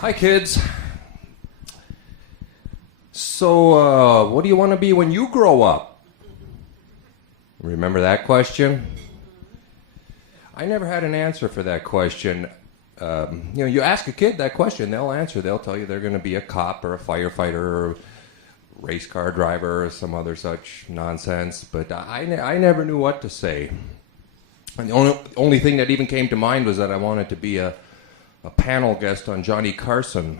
Hi, kids. So, what do you want to be when you grow up? Remember that question? I never had an answer for that question. You ask a kid that question, they'll answer. They'll tell you they're going to be a cop or a firefighter or a race car driver or some other such nonsense. But I never knew what to say. And the only thing that even came to mind was that I wanted to be a panel guest on Johnny Carson.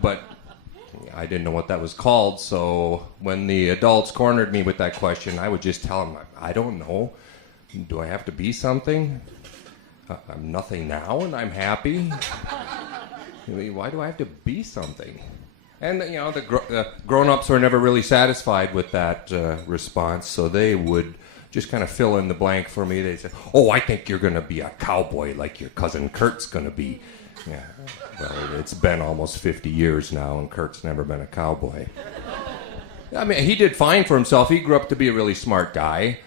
But I didn't know what that was called, so when the adults cornered me with that question, I would just tell them, I don't know. Do I have to be something? I'm nothing now and I'm happy. Why do I have to be something? And, the grown-ups were never really satisfied with that response, so they would just kind of fill in the blank for me. They'd say, oh, I think you're going to be a cowboy like your cousin Kurt's going to be. Yeah, well, it's been almost 50 years now, and Kurt's never been a cowboy. I mean, he did fine for himself. He grew up to be a really smart guy.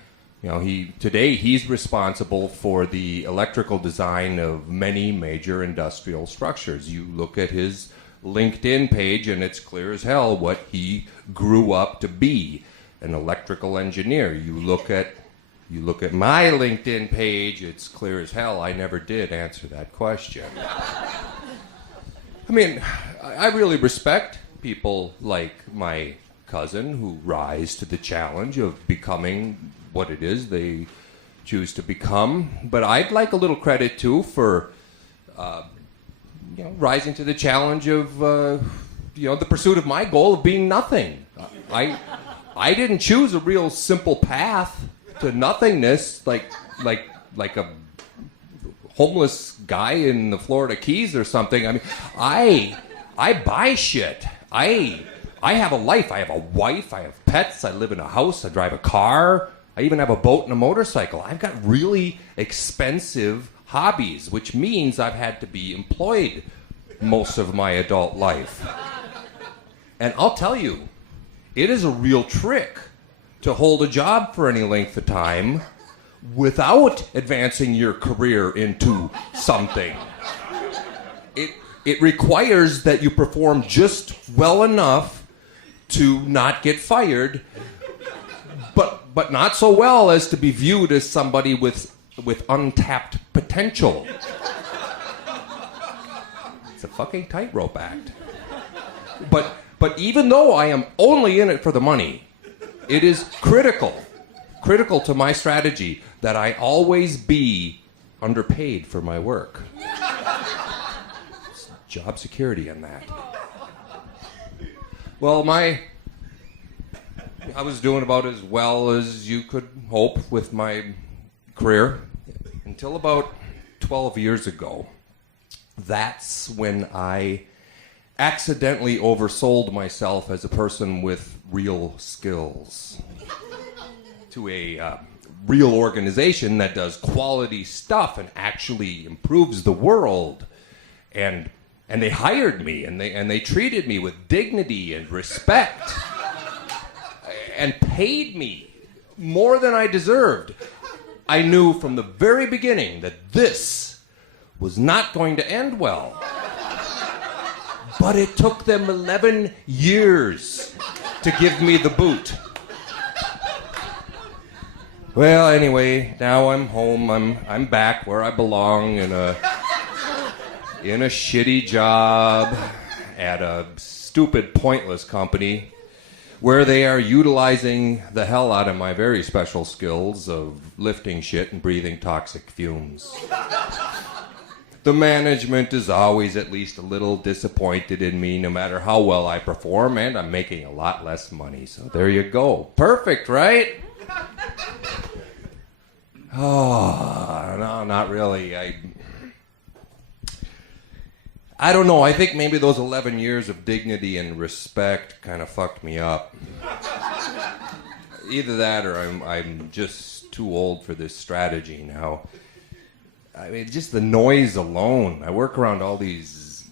Today he's responsible for the electrical design of many major industrial structures. You look at his LinkedIn page, and it's clear as hell what he grew up to be, an electrical engineer. You look at my LinkedIn page, it's clear as hell I never did answer that question. I mean, I really respect people like my cousin who rise to the challenge of becoming what it is they choose to become. But I'd like a little credit, too, for rising to the challenge of the pursuit of my goal of being nothing. I didn't choose a real simple path to nothingness, like a homeless guy in the Florida Keys or something. I mean, I buy shit. I have a life. I have a wife. I have pets. I live in a house. I drive a car. I even have a boat and a motorcycle. I've got really expensive hobbies, which means I've had to be employed most of my adult life. And I'll tell you, it is a real trick to hold a job for any length of time without advancing your career into something. It requires that you perform just well enough to not get fired, but not so well as to be viewed as somebody with untapped potential. It's a fucking tightrope act. But even though I am only in it for the money, it is critical to my strategy that I always be underpaid for my work. It's job security in that. Well, I was doing about as well as you could hope with my career until about 12 years ago. That's when I accidentally oversold myself as a person with real skills to a real organization that does quality stuff and actually improves the world. And they hired me, and they treated me with dignity and respect and paid me more than I deserved. I knew from the very beginning that this was not going to end well. But it took them 11 years to give me the boot. Well, anyway, now I'm home. I'm back where I belong in a shitty job at a stupid, pointless company where they are utilizing the hell out of my very special skills of lifting shit and breathing toxic fumes. The management is always at least a little disappointed in me no matter how well I perform, and I'm making a lot less money. So there you go. Perfect, right? Oh, no, not really. I don't know. I think maybe those 11 years of dignity and respect kind of fucked me up. Either that or I'm just too old for this strategy now. I mean, just the noise alone. I work around all these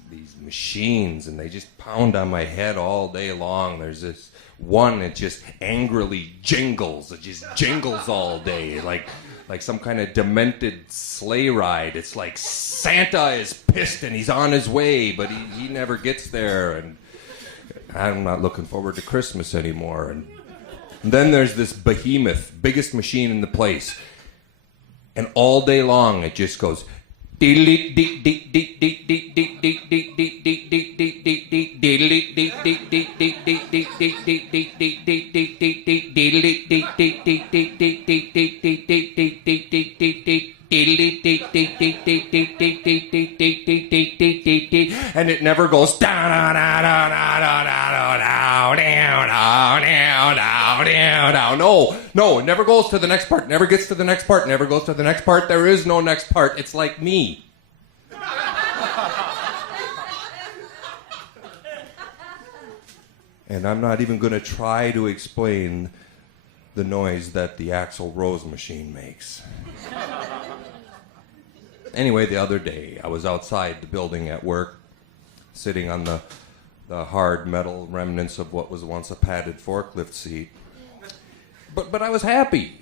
machines, and they just pound on my head all day long. There's this one that just angrily jingles. It just jingles all day. Like like some kind of demented sleigh ride. It's like Santa is pissed and he's on his way, but he never gets there, and I'm not looking forward to Christmas anymore. And then there's this behemoth, biggest machine in the place, and all day long it just goes and it never goes down. No, it never goes to the next part, never gets to the next part, never goes to the next part. There is no next part. It's like me. And I'm not even going to try to explain the noise that the Axl Rose machine makes. Anyway, the other day, I was outside the building at work, sitting on the hard metal remnants of what was once a padded forklift seat. But I was happy.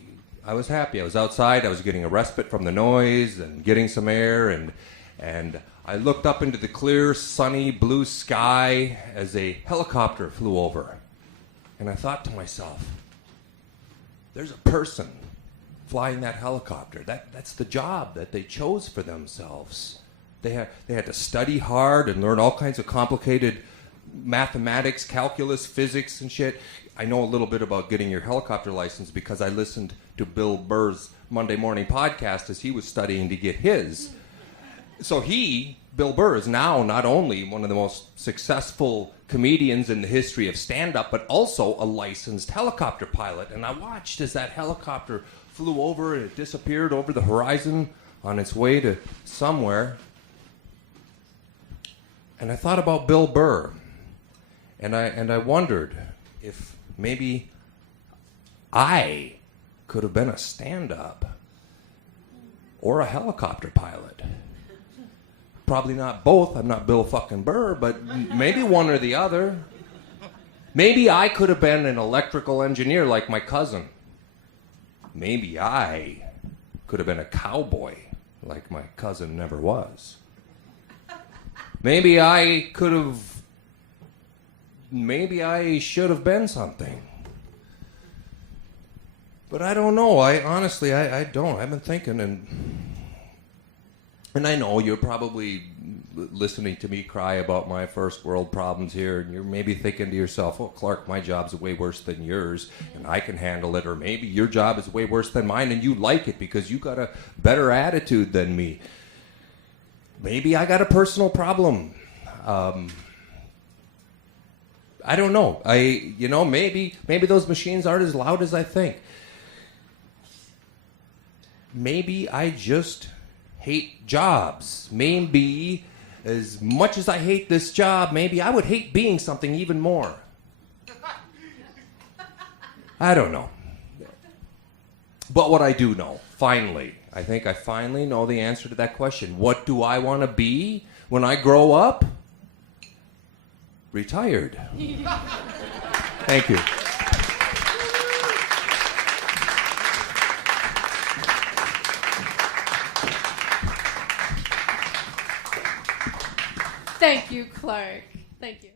I was outside. I was getting a respite from the noise and getting some air, and I looked up into the clear, sunny, blue sky as a helicopter flew over. And I thought to myself, there's a person flying that helicopter. That's the job that they chose for themselves. They had to study hard and learn all kinds of complicated mathematics, calculus, physics, and shit. I know a little bit about getting your helicopter license because I listened to Bill Burr's Monday morning podcast as he was studying to get his. So Bill Burr, is now not only one of the most successful comedians in the history of stand-up, but also a licensed helicopter pilot. And I watched as that helicopter flew over and it disappeared over the horizon on its way to somewhere. And I thought about Bill Burr. And I wondered if maybe I could have been a stand-up or a helicopter pilot. Probably not both. I'm not Bill fucking Burr, but maybe one or the other. Maybe I could have been an electrical engineer like my cousin. Maybe I could have been a cowboy like my cousin never was. Maybe I should have been something. But I don't know. I honestly don't. I've been thinking, and I know you're probably listening to me cry about my first world problems here, and you're maybe thinking to yourself, oh, Clark, my job's way worse than yours, and I can handle it. Or maybe your job is way worse than mine, and you like it because you got a better attitude than me. Maybe I got a personal problem. I don't know. Maybe those machines aren't as loud as I think. Maybe I just hate jobs. Maybe as much as I hate this job, maybe I would hate being something even more. I don't know. But what I do know, finally, I think I finally know the answer to that question. What do I want to be when I grow up? Retired. Thank you. Thank you, Clark. Thank you.